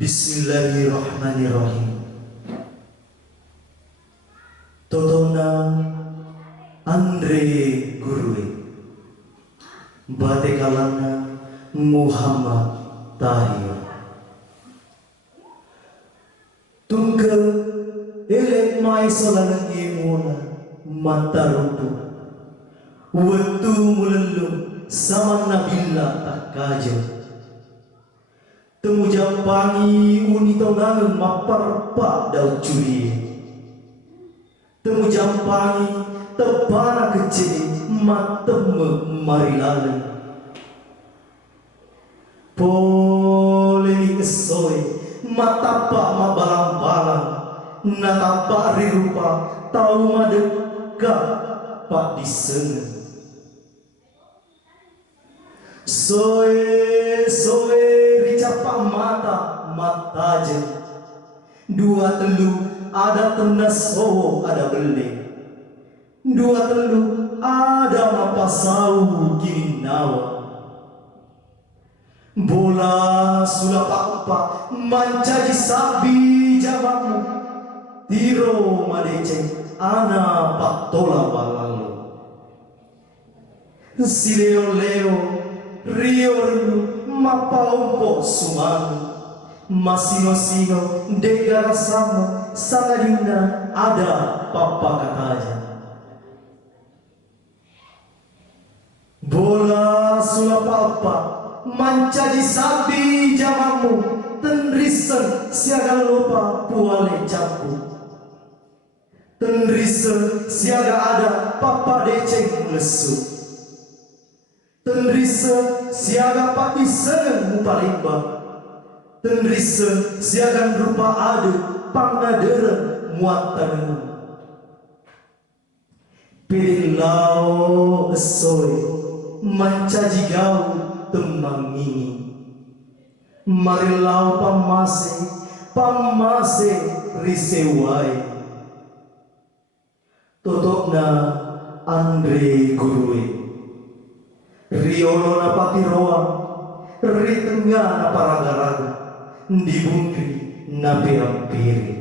Bismillahirrahmanirrahim. Totona Andre Gurue Batekalana Muhammad Tahir Tungke elek mai solana imuna matarutu Wetu mulelum sama nabila takaja Temu jampangi unito nangen maparpa dau curi Temu jampangi tebana kecil mateme marilalu Poleni kesoi matapa mabalang-balang natapa rirupa tau madeka pak disengen Soe ricapak mata je dua telu ada tenas sowo ada beli dua telu ada mapasau kini nawa bola sulapa mancaji sabi jawamu tiro madece ana patola walalu si leo Rio mapaupo sumanu masino-sino degara sama sangadina ada papa kataja bola sulapapa mancaji sabi jamamu tenrisen siaga lupa puale capu tenrisen siaga ada papa deceng lesu Tenrisa siaga pati seneng mupalimba Tenrisa siaga rupa adu pangadera muatan Pilau esoi mancaji gau temang ini Marilau pamase risewai Totokna Andre Gurue Riolo napati roa, ri tengah naparaga-raga, di bungkri napi ampiri.